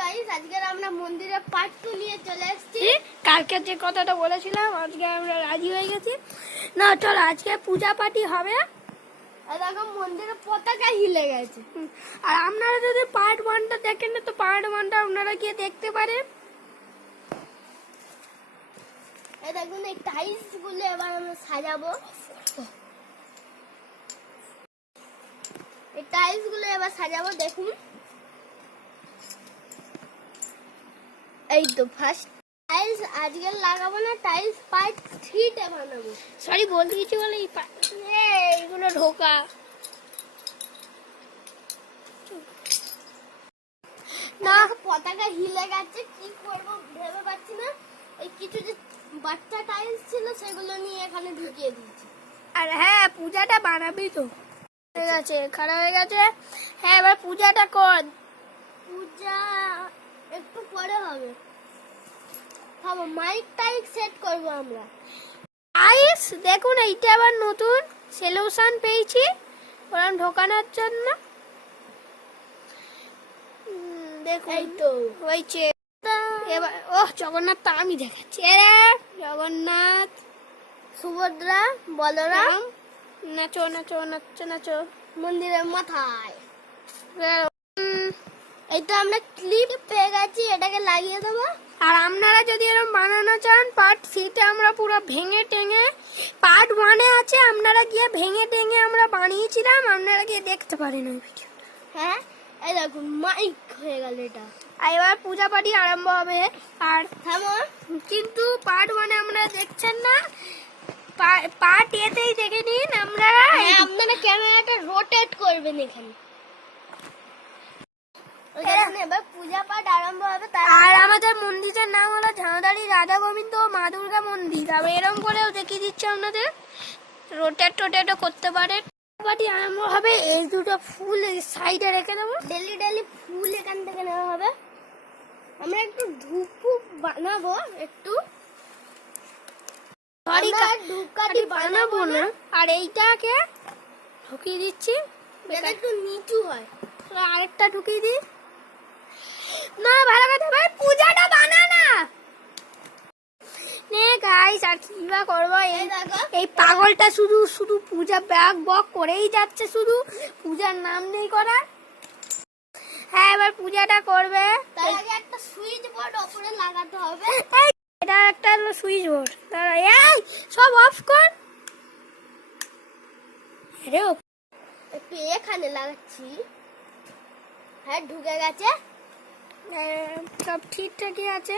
Guys, আজকে আমরা মন্দিরে পার্ট 2 নিয়ে চলে এসেছি। কালকে যে কথাটা বলেছিলাম আজকে আমরা রাজি হয়ে গেছি। না চল আজকে পূজা পার্টি হবে। আর দেখো মন্দিরে পতাকা হিলে গেছে। আর আপনারা যদি পার্ট 1টা দেখেন না তো পার্ট 1টা আপনারা গিয়ে দেখতে পারেন। এই দেখুন এই টাইলস গুলো এবার আমরা সাজাবো। এই টাইলস গুলো এবার সাজাবো, দেখুন। এই তো ফার্স্ট টাইলস আজকে লাগাবো না, টাইলস পার্ট 3 তে বানাবো। সরি বলতে কিছু বলে এইগুলো ঢোকা না, পতাকা হিলে গেছে, কি করব ভেবে পাচ্ছি না। এই কিছু যে বাচ্চা টাইলস ছিল সেগুলো নিয়ে এখানে ঢুকিয়ে দিয়েছি। আর হ্যাঁ পূজাটা বানাবি তো। হয়ে গেছে, খারাপ হয়ে গেছে। হ্যাঁ এবার পূজাটা কর। পূজা একটু পরে হবে। ভাবো মাইক টাইক সেট করব আমরা। আইস দেখুন এইটা আবার নতুন সলিউশন পেয়েছি ওরাম ঢোকানোর জন্য। দেখুন এই তো হয়েছে। এবার জগন্নাথ তো আমি দেখাচ্ছি। জগন্নাথ সুভদ্রা বলরাম নাচো নাচো নাচো নাচো মন্দিরের মাথায়। এই তো আমরা ক্লিপ পেয়ে গেছি, এটাকে লাগিয়ে দেবো। আর আপনারা যদি এরকম বানানো চান পার্ট 3তে আমরা পুরো ভেঙে টেঙে, পার্ট 1-এ আছে আপনারা গিয়ে ভেঙে টেঙে আমরা বানিয়েছিলাম, আপনারা গিয়ে দেখতে পারেন ওই ভিডিও। হ্যাঁ এই দেখুন মাইক হয়ে গেল এটা। আর এবার পূজা পার্টি আরম্ভ হবে। আর থামো, কিন্তু পার্ট 1-এ আমরা দেখছেন না, পার্ট এতেই দেখে নিন। আমরা আপনারা ক্যামেরাটা রোটেট করবেন এখানে। এবার পূজা পাঠ আরম্ভ হবে। আর আমাদের মন্দিরের নাম হলো ঝাঁদারি রাধা গোবিন্দ মা দুর্গা মন্দির। আবার এরকম করেও দেখিয়ে দিচ্ছে আপনাদের, রোটেট টোটেটও করতে পারেন। পার্টি আরম্ভ হবে। এই দুটো ফুল সাইডে রেখে দেবো। ডেলি ডেলি ফুল এখান থেকে নেওয়া হবে। আমরা একটু ধূপ বানাবো, একটু ধূপকাঠি বানাবো না। আর এইটাকে ঢুকিয়ে দিচ্ছি যাতে একটু নিচু হয়। আরেকটা ঢুকিয়ে দিই না, ভালো কথা ভাই পূজাটা বানা না নে গাইস। আর কি বা করবো, এই পাগলটা শুধু শুধু পূজা ব্যাগ বক করেই যাচ্ছে, শুধু পূজার নাম নেই করার। হ্যাঁ এবার পূজাটা করবে। তার আগে একটা সুইচ বোর্ড উপরে লাগাতে হবে। এটা একটা হলো সুইচ বোর্ড। এই সব অফ কর। আরে একটু এখানে লাগাচ্ছি। হ্যাঁ ঢুকে গেছে, সব ঠিকঠাকই আছে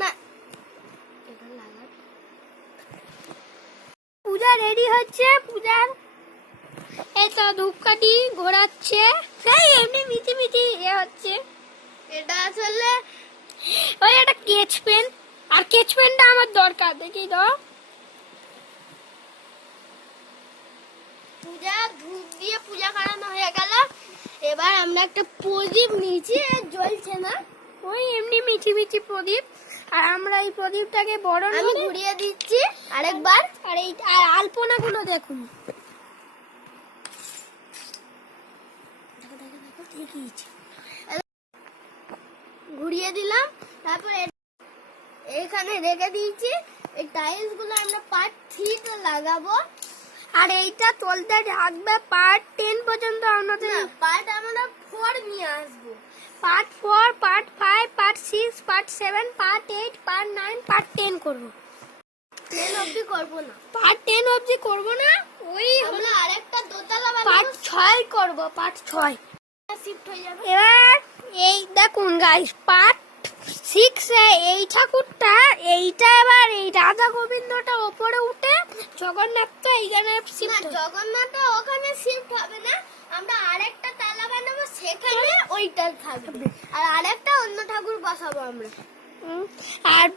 না। পূজা রেডি হচ্ছে। পূজার এটা ধূপকাঠি ঘোরাচ্ছে, সেই এমনি মিটি মিটি হচ্ছে। এটা আসলে ওই একটা স্কেচ পেন, আর স্কেচ পেনটা আমার দরকার, দেখি দাও। পূজা ধূপ দিয়ে পূজা করানো হয়ে গেল। এবার আমরা একটা প্রদীপ নিয়েছি, জ্বলছে না, ওই এমনি মিঠি মিঠি প্রদীপ। আর আমরা এই প্রদীপটাকে বড় আমি ঘুরিয়ে দিচ্ছি আরেকবার। আর এই আর আলপনাগুলো দেখুন, ঘুরিয়ে দিলাম। তারপর এখানে রেখে দিয়েছি। এই টাইলস গুলো আমরা পার্ট 3 তে লাগাবো। আর এইটা তলতে রাখবে পার্ট 10 পর্যন্ত। আমাদের পার্ট আমরা 4 নিয়ে আসবো। Part 4, part 5, part 6, part 7, part 8, part 9, part 10 করব। 10 অবধি করবো না, পার্ট 10 অবধি করব না। ওই আমরা আরেকটা দোতলা বানাবো, পার্ট 6 করব, পার্ট 6 শিফট হয়ে যাবে। এবার এই দেখুন গাইস, পার্ট 6 এ এই ঠাকুরটা, এইটা এবার এই রাধা গোবিন্দটা উপরে উঠে জগন্নাথটা এইখানে শিফট। জগন্নাথ ওখানে শিফট হবে না, আমরা আরেকটা তালা বানাবো, সেখানে ওইটা থাকবে। আর আরেকটা অন্য ঠাকুর বসাবো আমরা। আর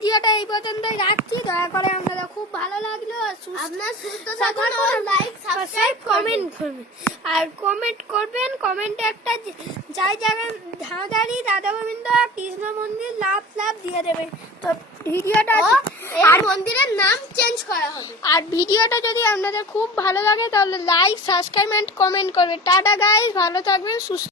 ভিডিওটা এই পর্যন্তই রাখছি। দয়া করে আপনাদের খুব ভালো লাগলো। আপনার সুস্থ থাকুন, লাইক সাবস্ক্রাইব কমেন্ট করবেন। আর কমেন্ট করবেন, কমেন্টে একটা যাই জায়গায় ঝাঁদারি রাধা গোবিন্দ কৃষ্ণ মন্দির লাভ লাভ দিয়ে দেবেন। তো ভিডিওটা আর মন্দিরের নাম চেঞ্জ করা হবে। আর ভিডিওটা যদি আপনাদের খুব ভালো লাগে তাহলে লাইক সাবস্ক্রাইব এন্ড কমেন্ট করবেন। টাটা গাইস, ভালো থাকবেন, সুস্থ।